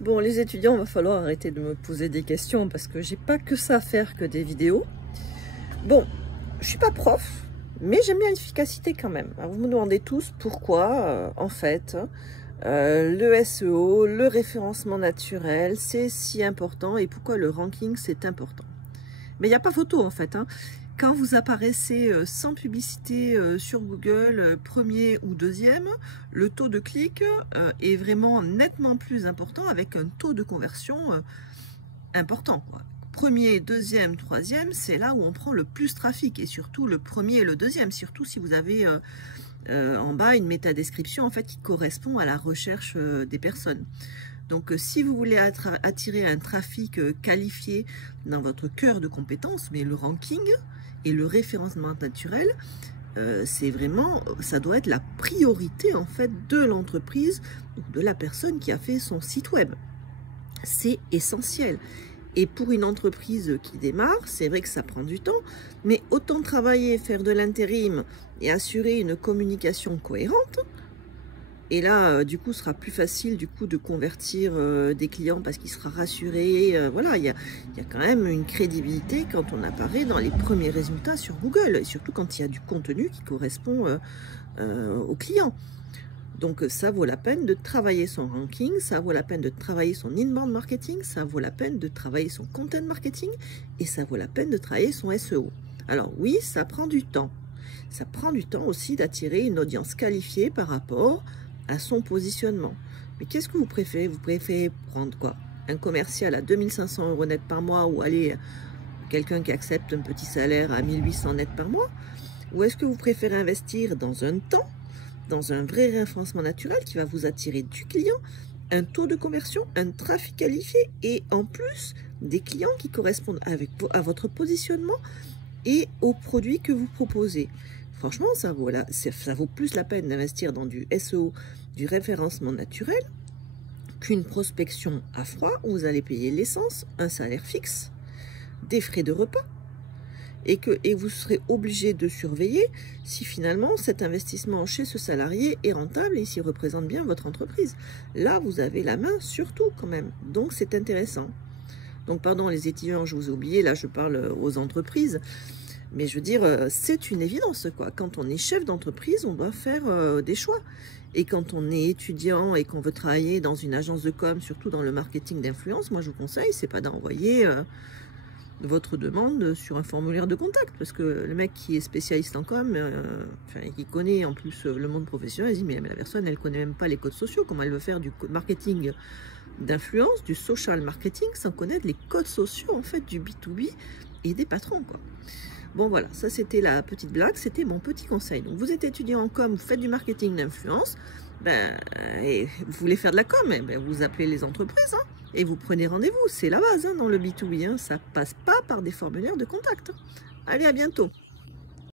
Bon, les étudiants, il va falloir arrêter de me poser des questions parce que j'ai pas que ça à faire que des vidéos. Bon, je suis pas prof, mais j'aime bien l'efficacité quand même. Alors, vous me demandez tous pourquoi, en fait, le SEO, le référencement naturel, c'est si important et pourquoi le ranking, c'est important. Mais il n'y a pas photo, en fait, hein. Quand vous apparaissez sans publicité sur Google, premier ou deuxième, le taux de clic est vraiment nettement plus important avec un taux de conversion important, quoi. Premier, deuxième, troisième, c'est là où on prend le plus trafic et surtout le premier et le deuxième, surtout si vous avez en bas une métadescription en fait qui correspond à la recherche des personnes. Donc, si vous voulez attirer un trafic qualifié dans votre cœur de compétences, mais le ranking et le référencement naturel, c'est vraiment, ça doit être la priorité en fait de l'entreprise, de la personne qui a fait son site web. C'est essentiel. Et pour une entreprise qui démarre, c'est vrai que ça prend du temps, mais autant travailler, faire de l'intérim et assurer une communication cohérente. Et là, du coup, ce sera plus facile du coup de convertir des clients parce qu'il sera rassuré. Voilà, il y a quand même une crédibilité quand on apparaît dans les premiers résultats sur Google, et surtout quand il y a du contenu qui correspond aux clients. Donc ça vaut la peine de travailler son ranking, ça vaut la peine de travailler son inbound marketing, ça vaut la peine de travailler son content marketing et ça vaut la peine de travailler son SEO. Alors oui, ça prend du temps. Ça prend du temps aussi d'attirer une audience qualifiée par rapport à son positionnement. Mais qu'est-ce que vous préférez? Vous préférez prendre quoi? Un commercial à 2500 € net par mois ou aller quelqu'un qui accepte un petit salaire à 1800 net par mois? Ou est-ce que vous préférez investir dans un temps, dans un vrai référencement naturel qui va vous attirer du client, un taux de conversion, un trafic qualifié et en plus des clients qui correspondent à votre positionnement et aux produits que vous proposez? Franchement, ça vaut plus la peine d'investir dans du SEO, du référencement naturel, qu'une prospection à froid où vous allez payer l'essence, un salaire fixe, des frais de repas, et vous serez obligé de surveiller si finalement cet investissement chez ce salarié est rentable et s'il représente bien votre entreprise. Là, vous avez la main sur tout quand même, donc c'est intéressant. Donc pardon les étudiants, je vous ai oublié, là je parle aux entreprises. Mais je veux dire, c'est une évidence, quoi. Quand on est chef d'entreprise, on doit faire des choix. Et quand on est étudiant et qu'on veut travailler dans une agence de com, surtout dans le marketing d'influence, moi je vous conseille, c'est pas d'envoyer votre demande sur un formulaire de contact. Parce que le mec qui est spécialiste en com, qui connaît en plus le monde professionnel, il dit mais la personne, elle connaît même pas les codes sociaux. Comment elle veut faire du marketing d'influence, du social marketing, sans connaître les codes sociaux en fait du B2B et des patrons, quoi. Bon voilà, ça c'était la petite blague, c'était mon petit conseil. Donc vous êtes étudiant en com, vous faites du marketing d'influence, et vous voulez faire de la com, vous appelez les entreprises et vous prenez rendez-vous. C'est la base dans le B2B, ça passe pas par des formulaires de contact. Allez, à bientôt.